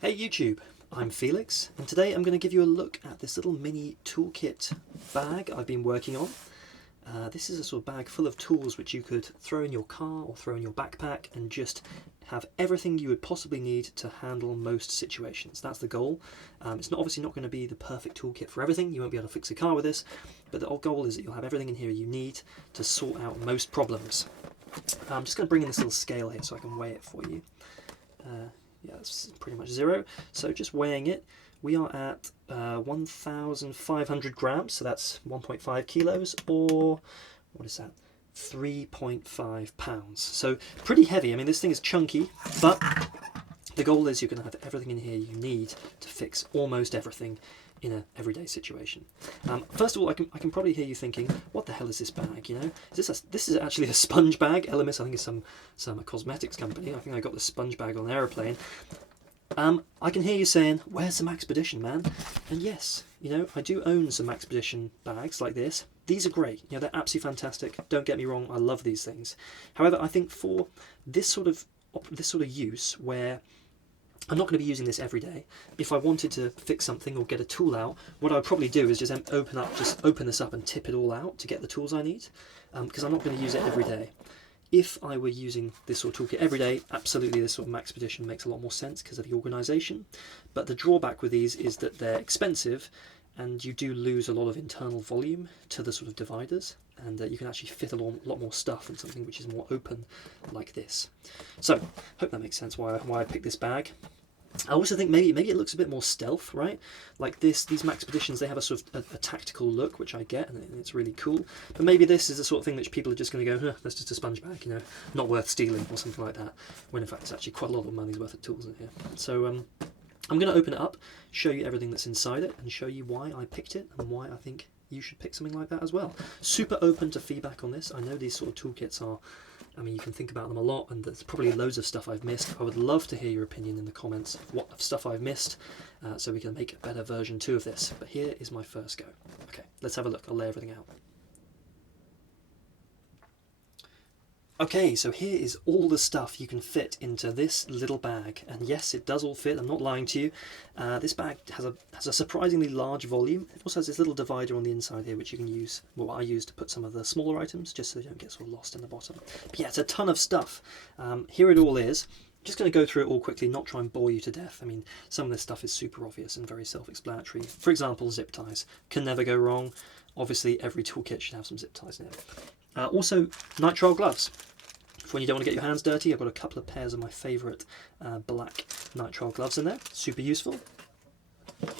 Hey YouTube, I'm Felix, and today I'm going to give you a look at this little mini toolkit bag I've been working on. This is a sort of bag full of tools which you could throw in your car or throw in your backpack and just have everything you would possibly need to handle most situations. That's the goal. It's obviously not going to be the perfect toolkit for everything. You won't be able to fix a car with this, but the goal is that you'll have everything in here you need to sort out most problems. I'm just going to bring in this little scale here so I can weigh it for you. Yeah, it's pretty much 0. So just weighing it, we are at 1,500 grams, so that's 1.5 kilos, or what is that? 3.5 pounds. So pretty heavy. I mean, this thing is chunky, but the goal is you're going to have everything in here you need to fix almost everything in an everyday situation. First of all, I can probably hear you thinking, what the hell is this bag? You know, this is actually a sponge bag. Elemis, I think, is some cosmetics company. I think I got the sponge bag on an aeroplane. I can hear you saying, where's the Maxpedition, man? And yes, you know, I do own some Maxpedition bags like this. These are great. You know, they're absolutely fantastic. Don't get me wrong, I love these things. However, I think for this sort of use where I'm not going to be using this every day. If I wanted to fix something or get a tool out, what I would probably do is just open this up and tip it all out to get the tools I need, because I'm not going to use it every day. If I were using this sort of toolkit every day, absolutely this sort of Maxpedition makes a lot more sense because of the organisation. But the drawback with these is that they're expensive and you do lose a lot of internal volume to the sort of dividers, and you can actually fit a lot more stuff in something which is more open like this. So, hope that makes sense why I picked this bag. I also think maybe it looks a bit more stealth, right? Like these Maxpeditions, they have a sort of a tactical look, which I get, and it's really cool. But maybe this is the sort of thing that people are just going to go, that's just a sponge bag, you know, not worth stealing or something like that. When in fact it's actually quite a lot of money's worth of tools in here. So I'm going to open it up, show you everything that's inside it, and show you why I picked it and why I think you should pick something like that as well. Super open to feedback on this. I know these sort of toolkits are, I mean, you can think about them a lot, and there's probably loads of stuff I've missed. I would love to hear your opinion in the comments of what stuff I've missed, so we can make a better version 2 of this. But here is my first go. Okay, let's have a look. I'll lay everything out. Okay, so here is all the stuff you can fit into this little bag, and yes, it does all fit. I'm not lying to you. This bag has a surprisingly large volume. It also has this little divider on the inside here, which you can use. Well, I use to put some of the smaller items, just so they don't get sort of lost in the bottom. But yeah, it's a ton of stuff. Here it all is. I'm just going to go through it all quickly, not try and bore you to death. I mean, some of this stuff is super obvious and very self-explanatory. For example, zip ties can never go wrong. Obviously, every toolkit should have some zip ties in it. Also, nitrile gloves. For when you don't want to get your hands dirty, I've got a couple of pairs of my favourite black nitrile gloves in there. Super useful.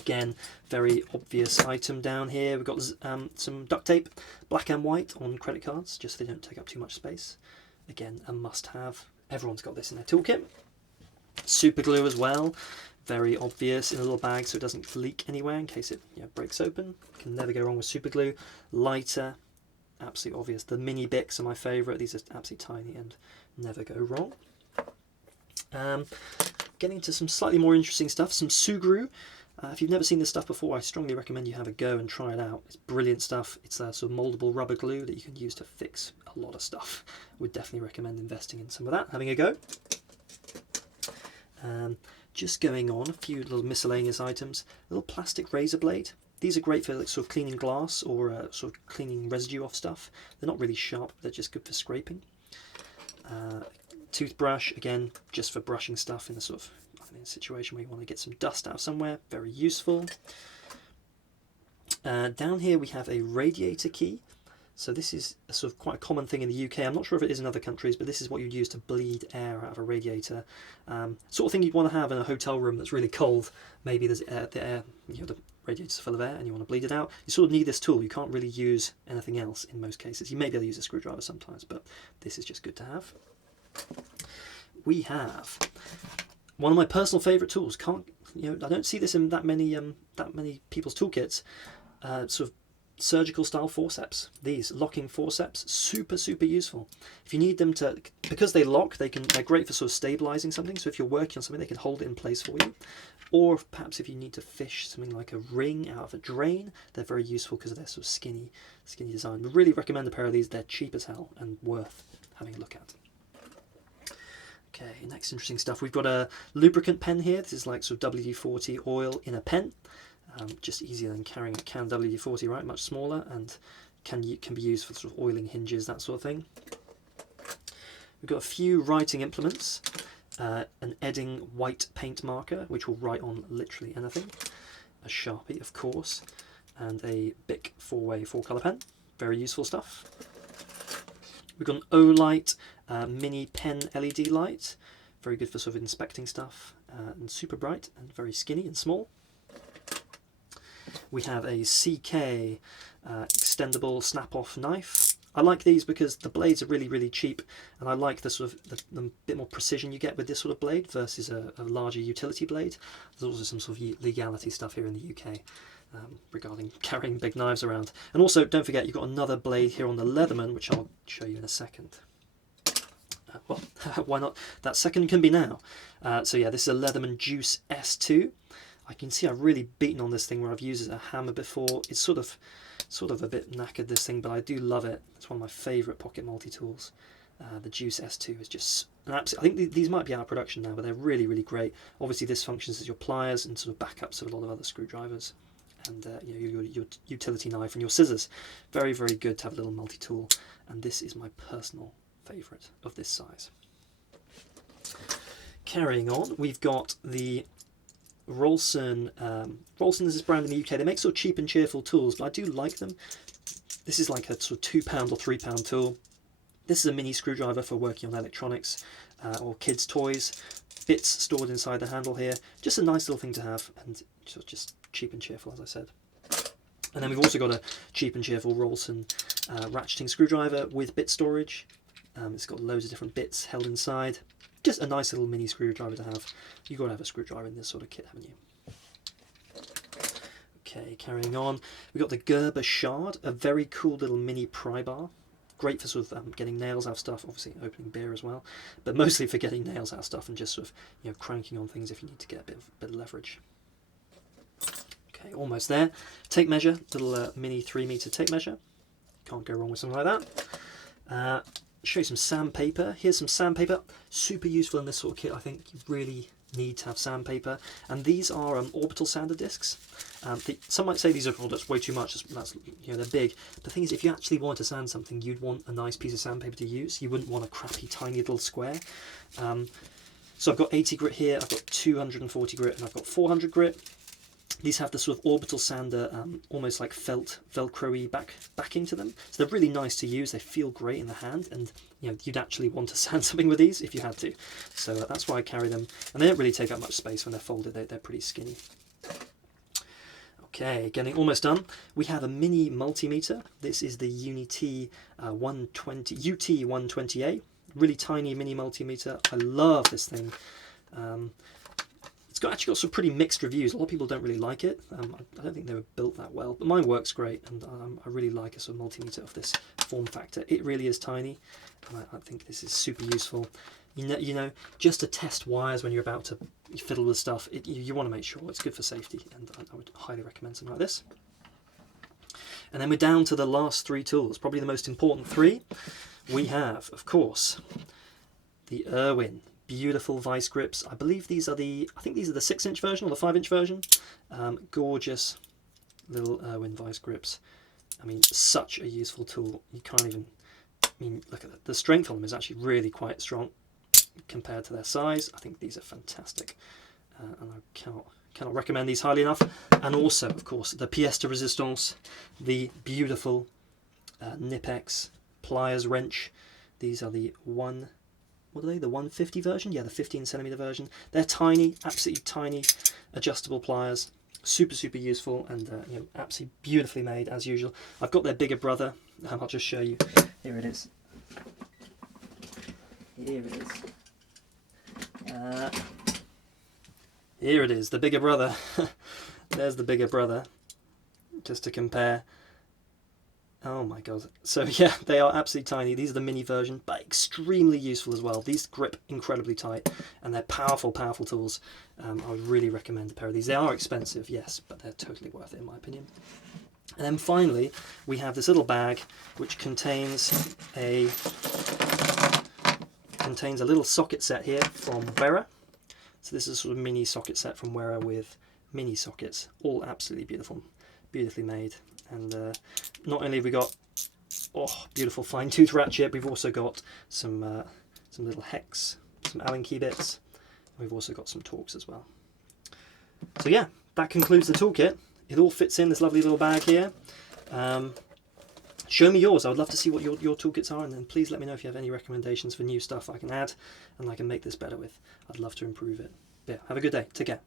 Again, very obvious item down here. We've got some duct tape, black and white on credit cards, just so they don't take up too much space. Again, a must-have. Everyone's got this in their toolkit. Super glue as well. Very obvious in a little bag so it doesn't leak anywhere in case it breaks open. Can never go wrong with super glue. Lighter. Absolutely obvious. The mini Bics are my favourite. These are absolutely tiny and never go wrong. Getting to some slightly more interesting stuff. Some Sugru. If you've never seen this stuff before, I strongly recommend you have a go and try it out. It's brilliant stuff. It's a sort of mouldable rubber glue that you can use to fix a lot of stuff. Would definitely recommend investing in some of that, having a go. Just going on, a few little miscellaneous items. A little plastic razor blade. These are great for like sort of cleaning glass or sort of cleaning residue off stuff. They're not really sharp, they're just good for scraping. Toothbrush, again, just for brushing stuff in a sort of in a situation where you want to get some dust out somewhere. Very useful. Down here we have a radiator key. So this is a sort of quite a common thing in the UK. I'm not sure if it is in other countries, but this is what you'd use to bleed air out of a radiator. Sort of thing you'd want to have in a hotel room that's really cold. Maybe there's the air, the radiator's full of air and you want to bleed it out. You sort of need this tool. You can't really use anything else in most cases. You may be able to use a screwdriver sometimes, but this is just good to have. We have one of my personal favourite tools. I don't see this in that many people's toolkits. Sort of surgical style forceps. These locking forceps, super useful. If you need them to, because they lock, they're great for sort of stabilizing something. So if you're working on something, they can hold it in place for you. Or perhaps if you need to fish something like a ring out of a drain, they're very useful because of their sort of skinny design. We really recommend a pair of these. They're cheap as hell and worth having a look at. Okay, next interesting stuff. We've got a lubricant pen here. This is like sort of WD-40 oil in a pen. Just easier than carrying a can of WD-40, right? Much smaller, and can be used for sort of oiling hinges, that sort of thing. We've got a few writing implements. An Edding white paint marker, which will write on literally anything. A Sharpie, of course, and a Bic 4-way 4-colour pen. Very useful stuff. We've got an Olight mini pen LED light. Very good for sort of inspecting stuff, and super bright and very skinny and small. We have a CK extendable snap-off knife. I like these because the blades are really cheap, and I like the sort of the bit more precision you get with this sort of blade versus a larger utility blade. There's also some sort of legality stuff here in the UK regarding carrying big knives around. And also, don't forget, you've got another blade here on the Leatherman, which I'll show you in a second. Well, why not? That second can be now. So yeah, this is a Leatherman Juice S2. I can see I've really beaten on this thing where I've used it as a hammer before. It's sort of a bit knackered, this thing, but I do love it. It's one of my favourite pocket multi-tools. The Juice S2 is just an absolute... I think these might be out of production now, but they're really great. Obviously this functions as your pliers and sort of backups of a lot of other screwdrivers. And your utility knife and your scissors. Very good to have a little multi-tool. And this is my personal favourite of this size. Carrying on, we've got the Rolson. Rolson is this brand in the UK. They make sort of cheap and cheerful tools, but I do like them. This is like a sort of £2 or £3 tool. This is a mini screwdriver for working on electronics or kids' toys. Bits stored inside the handle here. Just a nice little thing to have, and just cheap and cheerful, as I said. And then we've also got a cheap and cheerful Rolson ratcheting screwdriver with bit storage. It's got loads of different bits held inside. Just a nice little mini screwdriver to have. You've got to have a screwdriver in this sort of kit, haven't you? Okay, carrying on. We've got the Gerber Shard, a very cool little mini pry bar. Great for sort of getting nails out of stuff, obviously opening beer as well, but mostly for getting nails out of stuff and just sort of cranking on things if you need to get a bit of leverage. Okay, almost there. Tape measure, little mini 3-meter tape measure. Can't go wrong with something like that. Show you some sandpaper. Here's some sandpaper. Super useful in this sort of kit. I think you really need to have sandpaper. And these are Orbital sander discs. Some might say these are, oh, that's way too much. That's they're big. The thing is, if you actually want to sand something, you'd want a nice piece of sandpaper to use. You wouldn't want a crappy tiny little square. So I've got 80 grit here. I've got 240 grit, and I've got 400 grit. These have the sort of Orbital sander, almost like felt, Velcro-y backing to them. So they're really nice to use. They feel great in the hand, and you'd actually want to sand something with these if you had to. So that's why I carry them. And they don't really take up much space when they're folded. They're pretty skinny. Okay, getting almost done. We have a mini multimeter. This is the UT 120A. Really tiny mini multimeter. I love this thing. It's actually got some pretty mixed reviews. A lot of people don't really like it. I don't think they were built that well, but mine works great, and I really like a sort of multimeter of this form factor. It really is tiny, and I think this is super useful. You know, just to test wires when you're about to fiddle with stuff, you want to make sure it's good for safety, and I would highly recommend something like this. And then we're down to the last 3 tools, probably the most important 3. We have, of course, the Irwin. Beautiful vice grips. I believe these are I think these are the 6-inch version or the 5-inch version. Gorgeous little Irwin vice grips. I mean, such a useful tool. You can't even, look at the strength on them is actually really quite strong compared to their size. I think these are fantastic. And I cannot recommend these highly enough. And also, of course, the pièce de résistance, the beautiful X Pliers Wrench. These are the what are they? The 150 version? Yeah, the 15cm version. They're tiny, absolutely tiny adjustable pliers. Super useful, and absolutely beautifully made as usual. I've got their bigger brother. I'll just show you. Here it is. Here it is. Here it is, the bigger brother. There's the bigger brother, just to compare. Oh my god. So yeah, they are absolutely tiny. These are the mini version, but extremely useful as well. These grip incredibly tight, and they're powerful tools. I would really recommend a pair of these. They are expensive, yes, but they're totally worth it in my opinion. And then finally, we have this little bag which contains a contains a little socket set here from Wera. So this is a sort of mini socket set from Wera with mini sockets, all absolutely beautiful, beautifully made. And not only have we got beautiful fine tooth ratchet, we've also got some little hex, some Allen key bits. We've also got some Torx as well. So yeah, that concludes the toolkit. It all fits in this lovely little bag here. Show me yours. I would love to see what your toolkits are, and then please let me know if you have any recommendations for new stuff I can add and I can make this better with. I'd love to improve it. But yeah, have a good day. Take care.